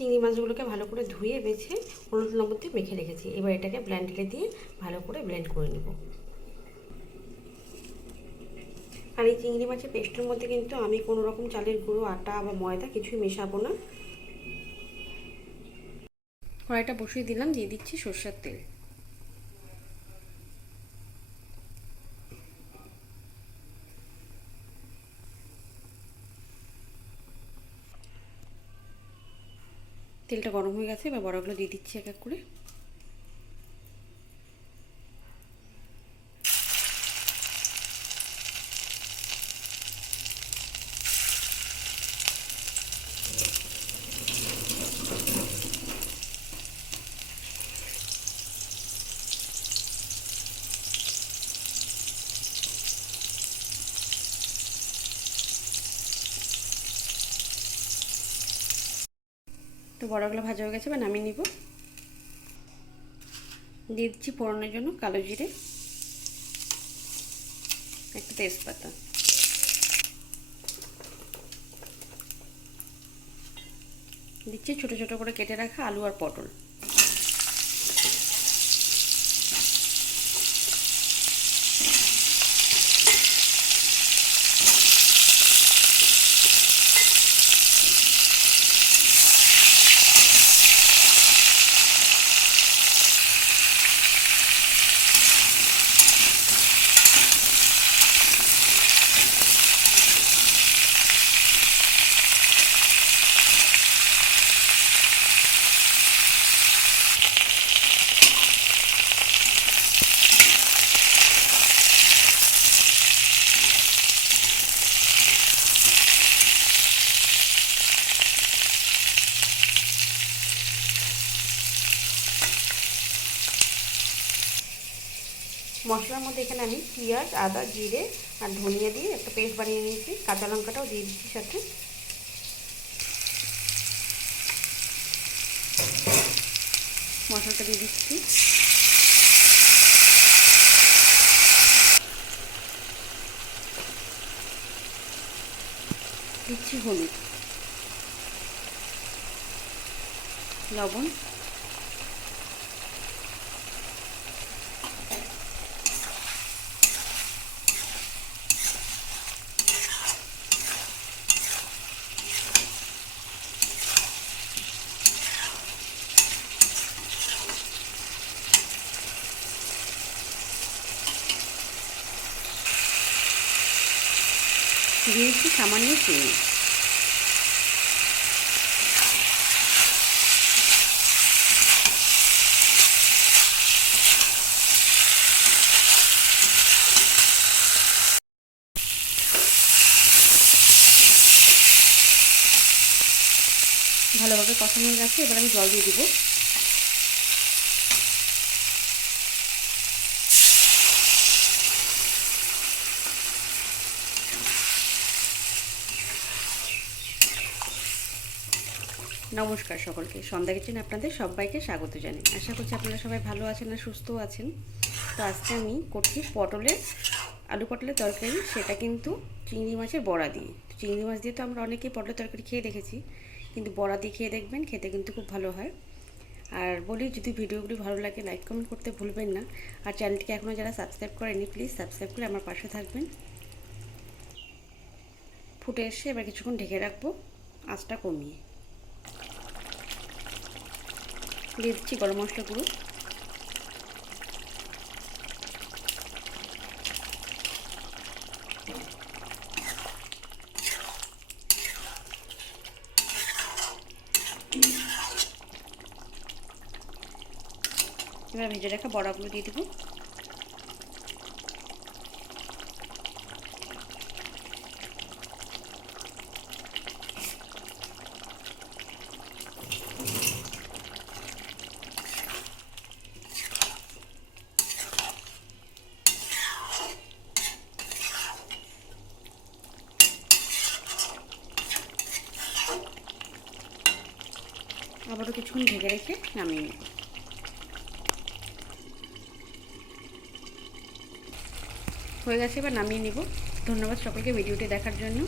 চিংড়ি মাছগুলোকে ভালো করে ধুয়ে বেছে হলুদ লবণ দিয়ে মেখে রেখেছি। এবার এটাকে ব্লেন্ডারে দিয়ে ভালো করে ব্লেন্ড করে নেব। আর এই চিংড়ি মাছের পেস্টের মধ্যে কিন্তু আমি কোনো রকম চালের গুঁড়ো, আটা বা ময়দা কিছুই মেশাবো না। কড়াইটা বসিয়ে দিলাম, দিয়ে দিচ্ছি সরষের তেল। তেলটা গরম হয়ে গেছে, এবার বড়াগুলো দিয়ে দিচ্ছি এক এক করে। তো বড়াগুলো ভাজা হয়ে গেছে, এবার নামিয়ে নিব। দিয়ে দিচ্ছি ফোড়নের জন্য কালো জিরে, একটা তেজপাতা, দিচ্ছি ছোট ছোট করে কেটে রাখা আলু আর পটল। মশলার মধ্যে এখানে আমি পেঁয়াজ, আদা, জিরে আর ধনিয়া দিয়ে একটা পেস্ট বানিয়ে নিয়েছি। কাঁচা লঙ্কাটাও দিয়ে দিচ্ছি সাথে। মশলাটা দিয়ে দিচ্ছি। দিচ্ছি হলুদ, লবণ, দিয়ে দিচ্ছি সামান্য চিনি। ভালোভাবে কষানো হয়ে গেছে, এবার আমি জল দিয়ে দিব। নমস্কার সকলকে, সন্ধ্যা কিচেনে আপনাদের সবাইকে স্বাগত জানাই। আশা করছি আপনারা সবাই ভালো আছেন আর সুস্থ আছেন। তো আজকে আমি করছি আলু পটলের তরকারি, সেটা কিন্তু চিংড়ি মাছের বড়া দিয়ে। চিংড়ি মাছ দিয়ে তো আমরা অনেকেই পটলের তরকারি খেয়ে দেখেছি, কিন্তু বড়া দিয়ে খেয়ে দেখবেন, খেতে কিন্তু খুব ভালো হয়। আর বলি, যদি ভিডিওগুলি ভালো লাগে লাইক কমেন্ট করতে ভুলবেন না। আর চ্যানেলটিকে এখনও যারা সাবস্ক্রাইব করেনি, প্লিজ সাবস্ক্রাইব করে আমার পাশে থাকবেন। ফুটে এসে এবার কিছুক্ষণ ঢেকে রাখবো আঁচটা কমিয়ে। দিয়ে দিচ্ছি গরম মশলা গুঁড়ো, এবার ভেজে রাখা বড়াগুলো দিয়ে দেবো। আবারও কিছুক্ষণ ঢেকে রেখে নামিয়ে নেব। হয়ে গেছে, এবার নামিয়ে নেব। ধন্যবাদ সকলকে ভিডিওটি দেখার জন্য।